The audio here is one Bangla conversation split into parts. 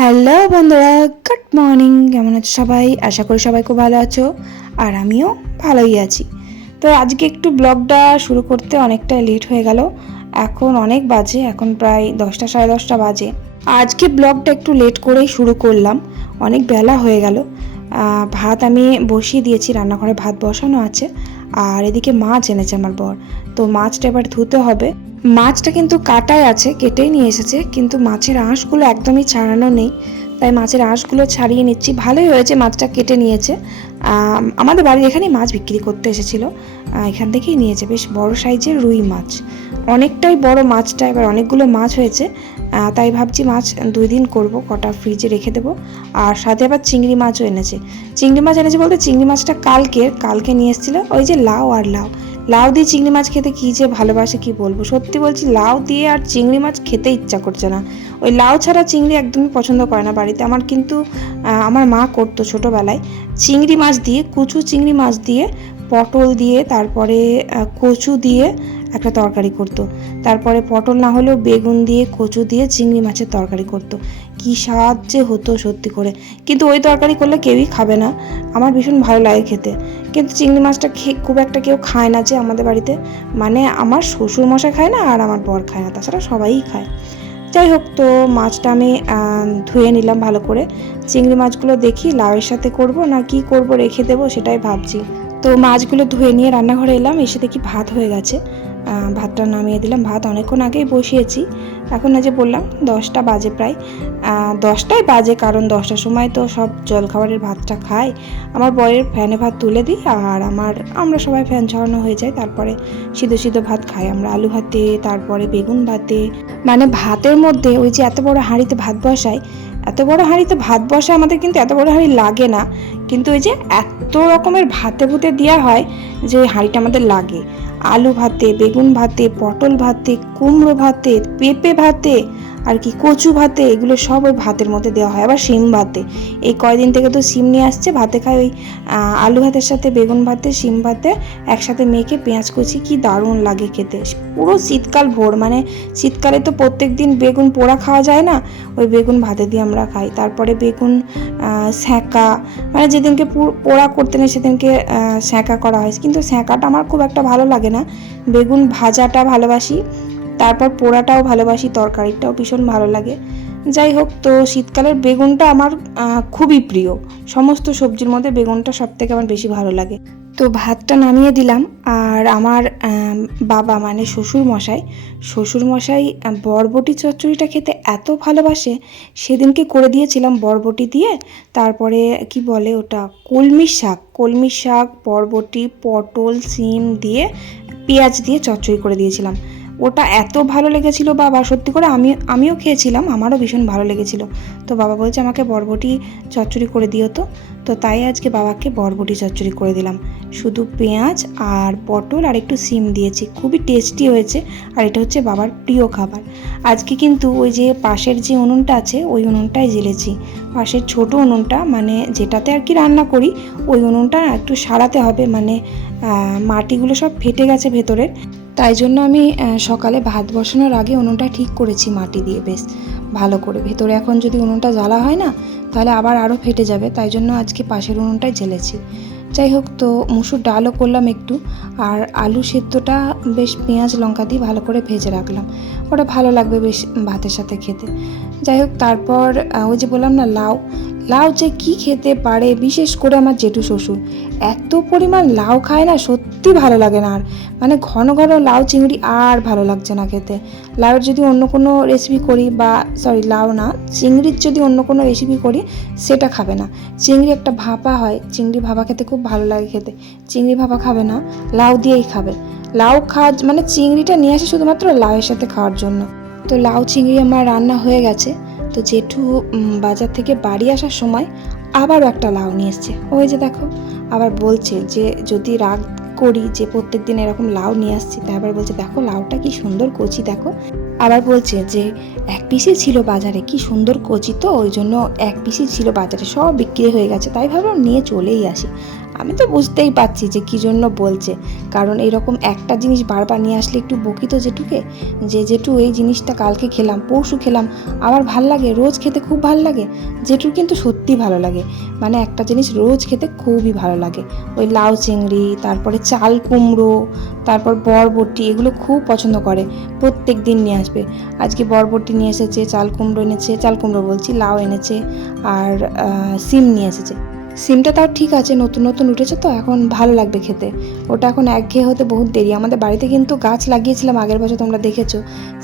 হ্যালো বন্ধুরা, গুড মর্নিং। কেমন আছো সবাই? আশা করি সবাই খুব ভালো আছো, আর আমিও ভালোই আছি। তো আজকে একটু ব্লগটা শুরু করতে অনেকটা লেট হয়ে গেল। এখন অনেক বাজে, এখন প্রায় দশটা, সাড়ে দশটা বাজে। আজকে ব্লগটা একটু লেট করেই শুরু করলাম, অনেক বেলা হয়ে গেল। ভাত আমি বসিয়ে দিয়েছি, রান্নাঘরে ভাত বসানো আছে। আর এদিকে মাছ এনেছে আমার বর। তো মাছটা এবার ধুতে হবে। মাছটা কিন্তু কাটাই আছে, কেটেই নিয়ে এসেছে, কিন্তু মাছের আঁশগুলো একদমই ছাড়ানো নেই। তাই মাছের আঁশগুলো ছাড়িয়ে নিচ্ছি। ভালোই হয়েছে মাছটা কেটে নিয়েছে। আমাদের বাড়ির এখানেই মাছ বিক্রি করতে এসেছিল। এখান থেকেই নিয়েছে। বেশ বড় সাইজের রুই মাছ। অনেকটাই বড় মাছটা, এবার অনেকগুলো মাছ হয়েছে। তাই ভাবছি মাছ দুই দিন করব, কটা ফ্রিজে রেখে দেবো। আর সাথে আবার চিংড়ি মাছও এনেছে। চিংড়ি মাছ এনেছে বলতে চিংড়ি মাছটা কালকের, কালকে নিয়ে এসেছিল ওই যে লাউ আর লাউ। লাউ দিয়ে চিংড়ি মাছ খেতে কী যে ভালোবাসে কি বলব? সত্যি বলছি, লাউ দিয়ে আর চিংড়ি মাছ খেতে ইচ্ছা করছে না। ওই লাউ ছাড়া চিংড়ি একদমই পছন্দ করে না বাড়িতে। আমার কিন্তু আমার মা করতো ছোটোবেলায় চিংড়ি মাছ দিয়ে, কুচু চিংড়ি মাছ দিয়ে, পটল দিয়ে, তারপরে কচু দিয়ে একটা তরকারি করতো। তারপরে পটল না হলেও বেগুন দিয়ে, কচু দিয়ে চিংড়ি মাছের তরকারি করতো। কি স্বাদ যে হতো সত্যি করে। কিন্তু ওই তরকারি করলে কেউই খাবে না। আমার ভীষণ ভালো লাগে খেতে। কিন্তু চিংড়ি মাছটা খেয়ে খুব একটা কেউ খায় না যে আমাদের বাড়িতে। মানে আমার শ্বশুর মশাই খায় না আর আমার বর খায় না, তাছাড়া সবাই খায়। যাই হোক, তো মাছটা আমি ধুয়ে নিলাম ভালো করে। চিংড়ি মাছগুলো দেখি, লাউয়ের সাথে করব না কি করব রেখে দেবো সেটাই ভাবছি। তো মাছগুলো ধুয়ে নিয়ে রান্নাঘরে এলাম, এসে দেখি ভাত হয়ে গেছে। ভাতটা নামিয়ে দিলাম। ভাত অনেকক্ষণ আগেই বসিয়েছি। এখন যে বললাম, দশটা বাজে প্রায়। দশটাই বাজে, কারণ দশটার সময় তো সব জলখাবারের ভাতটা খায় আমার বরের ফ্যানে ভাত তুলে দিই, আর আমার, আমরা সবাই ফ্যান ছড়ানো হয়ে যায়। তারপরে সিদ্ধ সিদ্ধ ভাত খাই আমরা, আলু ভাতে, তারপরে বেগুন ভাতে। মানে ভাতের মধ্যে ওই যে এত বড় হাঁড়িতে ভাত বসাই, এত বড় হাঁড়িতে ভাত বসে আমাদের কিন্তু এত বড় হাঁড়ি লাগে না। কিন্তু ওই যে এত রকমের ভাতে ভুতে দেওয়া হয় যে হাঁড়িটা আমাদের লাগে। আলু ভাতে বেগুন ভাতে পটল ভাতে কুমড়ো ভাতে পেঁপে ভাতে আর কি, কচু ভাতে, এগুলো সব ওই ভাতের মধ্যে দেওয়া হয়। আবার শিম ভাতে। এই কয়দিন থেকে তো শিম নিয়ে আসছে, ভাতে খাই ওই আলু ভাতের সাথে, বেগুন ভাতে, শিম ভাতে, একসাথে মেখে পেঁয়াজ কুচি, কি দারুণ লাগে খেতে। পুরো শীতকাল ভোর মানে শীতকালে তো প্রত্যেক দিন বেগুন পোড়া খাওয়া যায় না, ওই বেগুন ভাতে দিয়ে আমরা খাই। তারপরে বেগুন স্যাঁকা মানে যেদিনকে পোড়া করতে নেই, সেদিনকে স্যাঁকা করা হয়। কিন্তু স্যাঁকাটা আমার খুব একটা ভালো লাগে না। বেগুন ভাজাটা ভালোবাসি। তারপর পোড়াটাও ভালোবাসি, তরকারিটাও ভীষণ ভালো লাগে। যাই হোক, তো শীতকালের বেগুনটা আমার খুবই প্রিয়। সমস্ত সবজির মধ্যে বেগুনটা সব থেকে আমার বেশি ভালো লাগে। তো ভাতটা নামিয়ে দিলাম, আর আমার বাবা মানে শ্বশুর মশাই শ্বশুর মশাই বরবটি চচ্চড়িটা খেতে এত ভালোবাসে, সেদিনকে করে দিয়েছিলাম বরবটি দিয়ে, তারপরে কি বলে ওটা, কলমি শাক কলমি শাক, বরবটি, পটল, সিম দিয়ে, পেঁয়াজ দিয়ে চচ্চড়ি করে দিয়েছিলাম। ওটা এত ভালো লেগেছিল বাবা, সত্যি করে আমি, আমিও খেয়েছিলাম, আমারও ভীষণ ভালো লেগেছিল। তো বাবা বলছে আমাকে বরবটি চচ্চড়ি করে দিও তো। তো তাই আজকে বাবাকে বরবটি চচ্চড়ি করে দিলাম। শুধু পেঁয়াজ আর পটল আর একটু সিম দিয়েছি, খুবই টেস্টি হয়েছে আর এটা হচ্ছে বাবার প্রিয় খাবার। আজকে কিন্তু ওই যে পাশের যে উনুনটা আছে, ওই উনুনটাই জ্বেলেছি পাশের ছোট উনুনটা মানে যেটাতে আর কি রান্না করি, ওই উনুনটা একটু সারাতে হবে মানে মাটিগুলো সব ফেটে গেছে ভেতরের। তাই জন্য আমি সকালে ভাত বসানোর আগে উনুনটা ঠিক করেছি মাটি দিয়ে, বেশ ভালো করে। ভেতরে এখন যদি উনুনটা জ্বালা হয় না, তাহলে আবার আরও ফেটে যাবে, তাই জন্য আজকে পাশের উনুনটাই জ্বেলেছি। যাই হোক, তো মুসুর ডালও করলাম একটু, আর আলু সেদ্ধটা বেশ পেঁয়াজ লঙ্কা দিয়ে ভালো করে ভেজে রাখলাম। ওটা ভালো লাগবে বেশ ভাতের সাথে খেতে। যাই হোক, তারপর ওই যে বললাম না, লাউ লাউ যে কি খেতে পারে, বিশেষ করে আমার জেঠু শ্বশুর। এত পরিমাণ লাউ খায় না, সত্যি ভালো লাগে না আর। মানে ঘন ঘন লাউ চিংড়ি আর ভালো লাগছে না খেতে। লাউয়ের যদি অন্য কোনো রেসিপি করি বা সরি লাউ না, চিংড়ির যদি অন্য কোনো রেসিপি করি, সেটা খাবে না। চিংড়ি একটা ভাপা হয়, চিংড়ি ভাপা খেতে খুব ভালো লাগে খেতে। চিংড়ি ভাপা খাবে না, লাউ দিয়েই খাবে। লাউ খাওয়া মানে চিংড়িটা নিয়ে আসে শুধুমাত্র লাউয়ের সাথে খাওয়ার জন্য। তো লাউ, চিংড়ি আমার রান্না হয়ে গেছে। তো জেঠু বাজার থেকে বাড়ি আসার সময় আবারও একটা লাউ নিয়ে এসছে। ওই যে দেখো, আবার বলছে যে, যদি রাগ করি যে প্রত্যেক দিন এরকম লাউ নিয়ে আসছি তারপর বলছে, দেখো লাউটা কি সুন্দর কচি, দেখো। আবার বলছে যে, এক পিসই ছিল বাজারে, কি সুন্দর কচি তো, ওই জন্য এক পিসই ছিল বাজারে, সব বিক্রি হয়ে গেছে। তাই ভাবলাম নিয়ে চলেই আসি। আমি তো বুঝতেই পারছি যে কী জন্য বলছে। কারণ এরকম একটা জিনিস বারবার নিয়ে আসলে একটু বকি তো যে জেঠু, এই জিনিসটা কালকে খেলাম, পরশু খেলাম, আবার ভালো লাগে, রোজ খেতে খুব ভালো লাগে? জেঠুর কিন্তু সত্যি ভালো লাগে। মানে একটা জিনিস রোজ খেতে খুবই ভালো লাগে। ওই লাউ চিংড়ি, তারপরে চাল কুমড়ো, তারপর বরবটি, এগুলো খুব পছন্দ করে। প্রত্যেক দিন নিয়ে আসবে। আজকে বরবটি নিয়ে এসেছে, চাল কুমড়ো এনেছে, চাল কুমড়ো বলছি, লাউ এনেছে, আর সিম নিয়ে এসেছে। সিমটা তাও ঠিক আছে, নতুন নতুন উঠেছে তো, এখন ভালো লাগবে খেতে। ওটা এখন একঘেয়ে হতে বহুত দেরি। আমাদের বাড়িতে কিন্তু গাছ লাগিয়েছিলাম আগের বছর, তোমরা দেখেছ।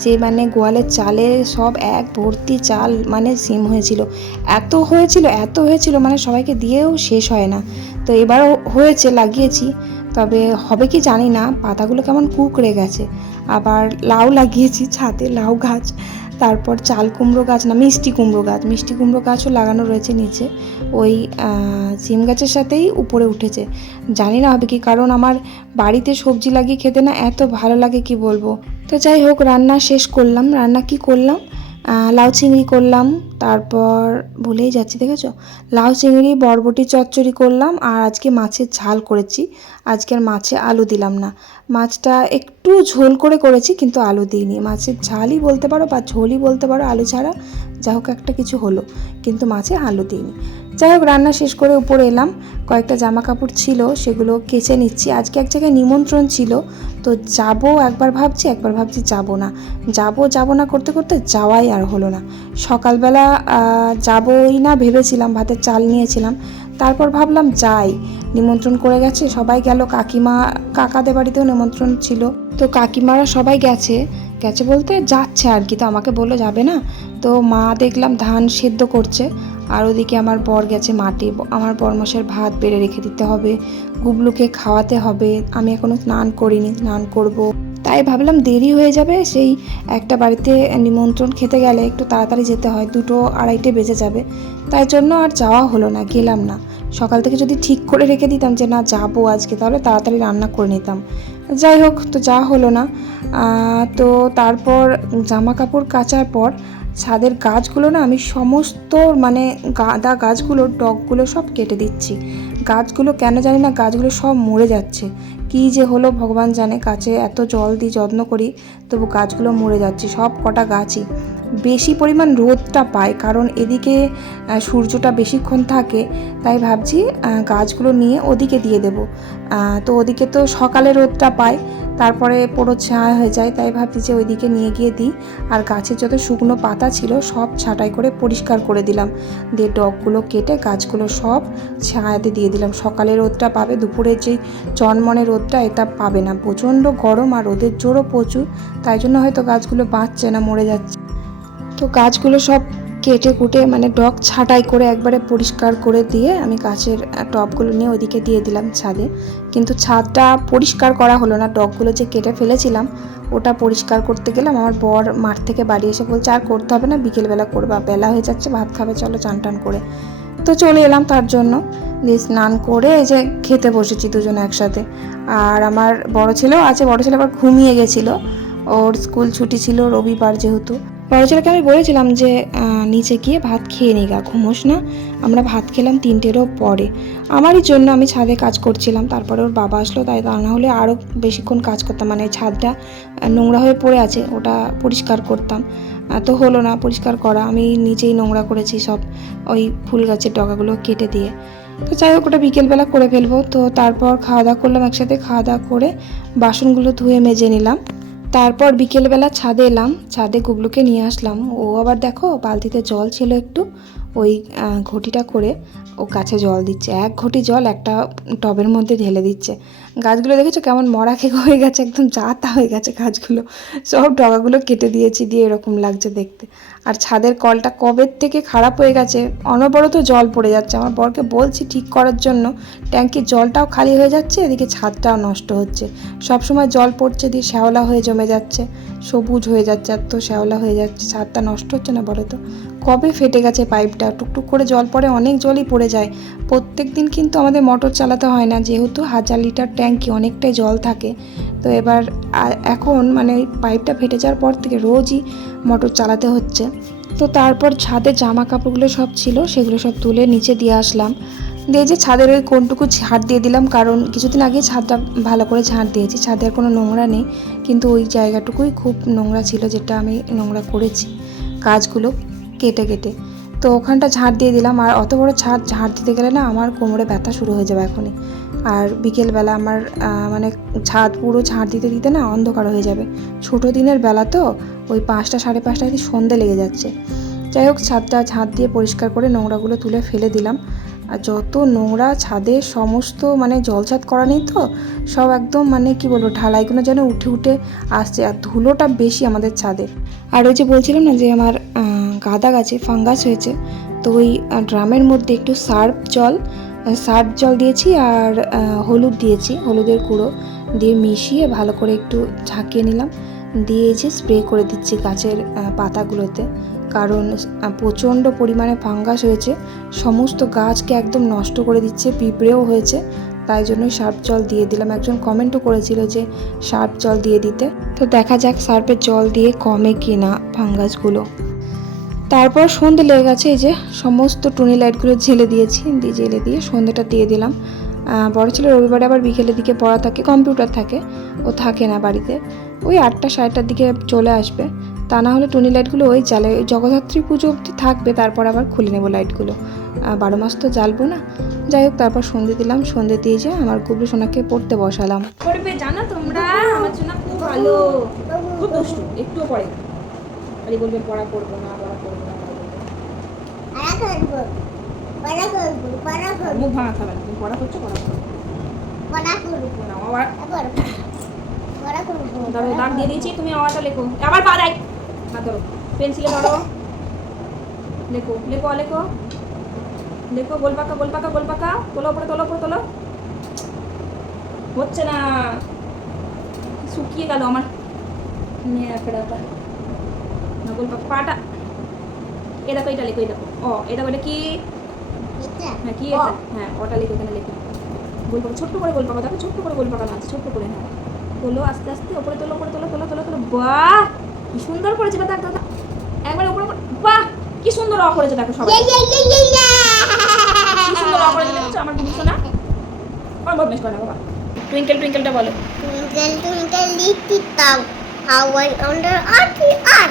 যে মানে গোয়ালের চালে সব এক ভর্তি চাল মানে সিম হয়েছিল। এত হয়েছিল এত হয়েছিল মানে সবাইকে দিয়েও শেষ হয় না। তো এবারও হয়েছে, লাগিয়েছি। তবে হবে কি জানি না, পাতাগুলো কেমন কুকড়ে গেছে। আবার লাউ লাগিয়েছি ছাদে, লাউ গাছ। তারপর চাল কুমড়ো গাছ না, মিষ্টি কুমড়ো গাছ। মিষ্টি কুমড়ো গাছও লাগানো রয়েছে নিচে। ওই সিম গাছের সাথেই উপরে উঠেছে। জানি না হবে কি, কারণ আমার বাড়িতে সবজি লাগিয়ে খেতে না এত ভালো লাগে কি বলব। তো যাই হোক, রান্না শেষ করলাম। রান্না কি করলাম? লাউ চিংড়ি করলাম, তারপর ভুলেই যাচ্ছি, দেখেছ? লাউ চিংড়ি, বরবটি, চচ্চড়ি করলাম, আর আজকে মাছের ঝাল করেছি। আজকে আর মাছে আলু দিলাম না। মাছটা একটু ঝোল করে করেছি, কিন্তু আলু দিইনি। মাছের ঝালই বলতে পারো বা ঝোলই বলতে পারো, আলু ছাড়া যা হোক একটা কিছু হলো, কিন্তু মাছে আলু দিইনি। যাই হোক, রান্না শেষ করে উপরে এলাম। কয়েকটা জামা কাপড় ছিল, সেগুলো কেচে নিচ্ছি। আজকে এক জায়গায় নিমন্ত্রণ ছিল, তো যাব একবার ভাবছি একবার ভাবছি যাব না। যাব যাব না করতে করতে যাওয়াই আর হলো না। সকালবেলা যাবই না ভেবেছিলাম, ভাতের চাল নিয়েছিলাম। তারপর ভাবলাম যাই। নিমন্ত্রণ করে গেছে, সবাই গেল। কাকিমা, কাকাদের বাড়িতেও নিমন্ত্রণ ছিল। তো কাকিমারা সবাই গেছে। গেছে বলতে যাচ্ছে আর কি, তো আমাকে বলল যাবে না। তো মা দেখলাম ধান সেদ্ধ করছে। আর ওদিকে আমার বর গেছে মাটি। আমার বরমশের ভাত বেড়ে রেখে দিতে হবে। গুবলুকে খাওয়াতে হবে। আমি এখনও স্নান করিনি, স্নান করব। তাই ভাবলাম দেরি হয়ে যাবে, সেই একটা বাড়িতে নিমন্ত্রণ খেতে গেলে একটু তাড়াতাড়ি যেতে হয়, দুটো আড়াইটে বেজে যাবে। তাই জন্য আর যাওয়া হলো না, গেলাম না। সকাল থেকে যদি ঠিক করে রেখে দিতাম যে না, যাব আজকে, তাহলে তাড়াতাড়ি রান্না করে নিতাম। যাই হোক, তো যা হলো না। তো তারপর জামা কাপড় কাচার পর ছাদের গাছগুলো না আমি সমস্ত মানে গাঁদা গাছগুলোর ডগগুলো সব কেটে দিচ্ছি। গাছগুলো কেন জানি না, গাছগুলো সব মরে যাচ্ছে। কী যে হলো ভগবান জানে, গাছে এত জল দিই যত্ন করি, তবু গাছগুলো মরে যাচ্ছে, সব কটা গাছই। বেশি পরিমাণ রোদটা পায় কারণ এদিকে সূর্যটা বেশিক্ষণ থাকে, তাই ভাবছি গাছগুলো নিয়ে ওদিকে দিয়ে দেব। তো ওদিকে তো সকালে রোদটা পায় তারপরে পুরো ছায়া হয়ে যায়, তাই ভাবছি যে ওইদিকে নিয়ে গিয়ে দিই। আর গাছের যত শুকনো পাতা ছিল, সব ছাঁটাই করে পরিষ্কার করে দিলাম। দিয়ে ডগগুলো কেটে গাছগুলো সব ছায়াতে দিয়ে দিলাম। সকালে রোদটা পাবে, দুপুরের যেই চনমনে রোদটা, এটা পাবে না। প্রচণ্ড গরম আর রোদের জোরও প্রচুর, তাই জন্য হয়তো গাছগুলো বাঁচছে না, মরে যাচ্ছে। তো গাছগুলো সব কেটে কুটে মানে ডগ ছাঁটাই করে একবারে পরিষ্কার করে দিয়ে আমি গাছের আহ, টবগুলো নিয়ে ওইদিকে দিয়ে দিলাম ছাদে। কিন্তু ছাদটা পরিষ্কার করা হলো না ডগগুলো যে কেটে ফেলেছিলাম ওটা পরিষ্কার করতে গেলাম আমার বর মাঠ থেকে বাড়ি এসে বলছে আর করতে হবে না বিকেলবেলা করবা বেলা হয়ে যাচ্ছে ভাত খাবে চলো চান টান করে। তো চলে এলাম তার জন্য। দিয়ে স্নান করে এই যে খেতে বসেছি দুজনে একসাথে। আর আমার বড় ছেলেও আছে বড় ছেলে আবার ঘুমিয়ে গেছিল। ওর স্কুল ছুটি ছিল রবিবার যেহেতু। বড় ছেলেকে আমি বলেছিলাম যে নিচে গিয়ে ভাত খেয়ে নিগা ঘুমোস না। আমরা ভাত খেলাম তিনটেরও পরে। আমারই জন্য আমি ছাদে কাজ করছিলাম, তারপরে ওর বাবা আসলো, তাই তা না হলে আরও বেশিক্ষণ কাজ করতাম। মানে ছাদটা নোংরা হয়ে পড়ে আছে, ওটা পরিষ্কার করতাম। তো হলো না, পরিষ্কার করা। আমি নিজেই নোংরা করেছি সব ওই ফুল গাছের ডগাগুলো কেটে দিয়ে। তো যাই হোক, ওটা বিকেলবেলা করে ফেলব। তো তারপর খাওয়া দাওয়া করলাম একসাথে। খাওয়া দাওয়া করে বাসনগুলো ধুয়ে মেজে নিলাম। তারপর বিকেলবেলা ছাদে এলাম, ছাদে গুবলুকে নিয়ে আসলাম। ও আবার দেখো, বালতিতে জল ছিল একটু, ওই ঘটিটা করে ও গাছে জল দিচ্ছে। এক ঘটি জল একটা টবের মধ্যে ঢেলে দিচ্ছে। গাছগুলো দেখেছ কেমন মরা খেক হয়ে গেছে, একদম জাতা হয়ে গেছে গাছগুলো। সব ডগাগুলো কেটে দিয়েছি, দিয়ে এরকম লাগছে দেখতে। আর ছাদের কলটা কবের থেকে খারাপ হয়ে গেছে, অনবরত জল পড়ে যাচ্ছে। আমার বরকে বলছি ঠিক করার জন্য ট্যাঙ্কির জলটাও খালি হয়ে যাচ্ছে, এদিকে ছাদটাও নষ্ট হচ্ছে। সবসময় জল পড়ছে দিয়ে শ্যাওলা হয়ে জমে যাচ্ছে, সবুজ হয়ে যাচ্ছে, আর তো শ্যাওলা হয়ে যাচ্ছে, ছাদটা নষ্ট হচ্ছে না বলো তো? কবে ফেটে গেছে পাইপটা? টুকটুক করে জল পড়ে অনেক জলই পড়ে যায়। প্রত্যেক দিন কিন্তু আমাদের মোটর চালাতে হয় না, যেহেতু হাজার লিটার ট্যাঙ্কি অনেকটাই জল থাকে। তো এবার এখন মানে পাইপটা ফেটে যাওয়ার পর থেকে রোজই মোটর চালাতে হচ্ছে। তো তারপর ছাদে জামা কাপড়গুলো সব ছিল, সেগুলো সব তুলে নিচে দিয়ে আসলাম। দিয়ে যে ছাদের ওই কোনটুকু ঝাড় দিয়ে দিলাম, কারণ কিছুদিন আগে ছাদটা ভালো করে ঝাড় দিয়েছি। ছাদে আর কোনো নোংরা নেই, কিন্তু ওই জায়গাটুকুই খুব নোংরা ছিল, যেটা আমি নোংরা করেছি কাজগুলো কেটে কেটে। তো ওখানটা ঝাড় দিয়ে দিলাম, আর অত বড় ছাদ ঝাড় দিতে গেলে না আমার কোমরে ব্যথা শুরু হয়ে যাবে এখনই। আর বিকেলবেলা আমার মানে ছাদ পুরো ঝাড় দিতে দিতে না অন্ধকার হয়ে যাবে। ছোটো দিনের বেলা তো ওই পাঁচটা সাড়ে পাঁচটা থেকে সন্ধে লেগে যাচ্ছে। যাই হোক, ছাদটা ঝাঁট দিয়ে পরিষ্কার করে নোংরাগুলো তুলে ফেলে দিলাম। আর যত নোংরা ছাদে সমস্ত মানে জলছাদ করা নেই তো, সব একদম মানে কি বলব, ঢালাইগুলো যেন উঠে উঠে আসছে আর ধুলোটা বেশি আমাদের ছাদে। আর ওই যে বলছিলাম না যে আমার গাঁদা গাছে, ফাঙ্গাস হয়েছে, তো ওই ড্রামের মধ্যে একটু সার্ফ জল সার্ফ জল দিয়েছি আর হলুদ দিয়েছি। হলুদের গুঁড়ো দিয়ে মিশিয়ে ভালো করে একটু ঝাঁকিয়ে নিলাম। দিয়ে যে স্প্রে করে দিচ্ছি গাছের পাতাগুলোতে। কারণ প্রচণ্ড পরিমাণে ফাঙ্গাস হয়েছে। সমস্ত গাছকে একদম নষ্ট করে দিচ্ছে, পিঁপড়েও হয়েছে। তাই জন্য সার্প জল দিয়ে দিলাম। একজন কমেন্টও করেছিল যে সার্প জল দিয়ে দিতে। তো দেখা যাক সার্ফের জল দিয়ে কমে কি না ফাঙ্গাসগুলো। তারপর সন্ধে লেগে গেছে, এই যে সমস্ত টুনি লাইটগুলো ঝেলে দিয়েছি, দিয়ে জেলে দিয়ে সন্ধেটা দিয়ে দিলাম। বড় ছেলে রবিবারে আবার বিকেলের দিকে পড়া থাকে, কম্পিউটার থাকে, ও থাকে না বাড়িতে। ওই আটটা সাড়েটার দিকে চলে আসবে। তা না হলে টুনি লাইটগুলো ওই ওই জগদ্ধাত্রী পুজো অবধি থাকবে, তারপর আবার খুলে নেব লাইটগুলো। বারো মাস তো জ্বালবো না। যাই হোক, তারপর সন্ধে দিলাম, সন্ধে দিয়ে যে আমার গুবলু সোনাকে পড়তে বসালাম। করবে জানো তোমরা? আমার জন্য খুব ভালো। খুব দুষ্টু, একটুও পড়ে খালি বলবে পড়া করব না পড়া করব না মুখ ভাঙা খাবে না তুমি পড়া করছ পড়া করব না আবার ধরো দাগ দিয়ে দিয়েছি তুমি আমারটা লেখো। আবার পা দেয়। হাত ধরো। পেন্সিলে ধরো। লেখো লেখো লেখো। লেখো গোল পাকা গোল পাকা গোল পাকা। তোলো তোলো হচ্ছে না। শুকিয়ে গেল আমার। ন্যাকড়াটা না গোল পাকা পাটা। এ দেখো এটা লেখো এই দেখো। ও এটা এটা কি? হ্যাঁ কি এটা? হ্যাঁ ওটা লেখো এখানে লেখো। গোল পাকা ছোট্ট করে গোল পাকা দেখো ছোট্ট করে গোল পাকা আছে ছোট্ট করে হ্যাঁ। তোলো আস্তে আস্তে ওপরে তোলো ওপরে তোলো তোলো তোলো তোলো। বাহ! কি সুন্দর করেছে বা দেখো দেখো। একবার উপরে উপরে- বাহ! কি সুন্দর অ করেছে দেখো সবাই। কি সুন্দর অ করেছে দেখছ? আমার জিনিস না আমার বদমেশ করে বাবা। টুইঙ্কেল টুইঙ্কেলটা বলো। twinkle, little star, how I under earth we are.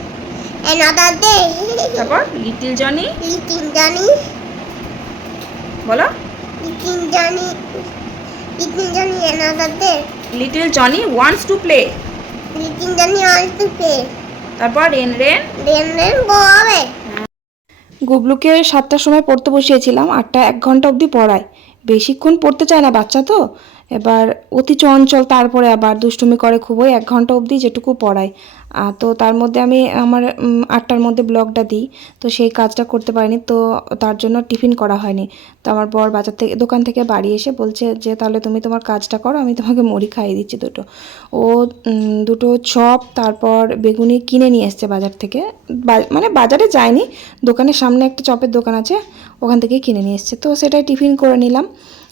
Another day. তারপর লিটিল জনি Little Johnny. বলো Little Johnny, Little Johnny another day. Little Johnny wants to play Little Johnny wants to play. তারপর rain rain then go away. গুবলুকে সাতটার সময় পড়তে বসিয়েছিলাম আটটা এক ঘণ্টা অবধি পড়ায় বেশিক্ষণ পড়তে চায় না বাচ্চা তো এবার অতি চঞ্চল, তারপরে আবার দুষ্টুমি করে খুব ওই এক ঘণ্টা অবধি যেটুকু পড়ায়। আর তো তার মধ্যে আমি আমার আটটার মধ্যে ব্লগটা দিই, তো সেই কাজটা করতে পারিনি, তো তার জন্য টিফিন করা হয়নি। তো আমার বর বাজার থেকে, দোকান থেকে বাড়ি এসে বলছে যে, তাহলে তুমি তোমার কাজটা করো, আমি তোমাকে মুড়ি খাইয়ে দিচ্ছি দুটো। ও দুটো চপ, তারপর বেগুনি কিনে নিয়ে এসছে বাজার থেকে। মানে বাজারে যায়নি, দোকানের সামনে একটা চপের দোকান আছে, ওখান থেকে কিনে নিয়ে এসছে। তো সেটাই টিফিন করে নিলাম।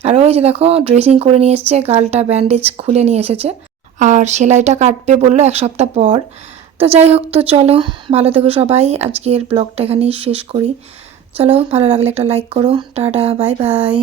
আর ওই যে দেখো ড্রেসিং করে নিয়ে এসছে, গালটা ব্যান্ডেজ খুলে নিয়ে এসেছে। আর সেলাইটা কাটবে বলল এক সপ্তাহ পর। তো যাই হোক, তো চলো, ভালো থেকো সবাই। আজকের ব্লগটা এখানেই শেষ করি। চলো, ভালো লাগলে একটা লাইক করো। Tata bye bye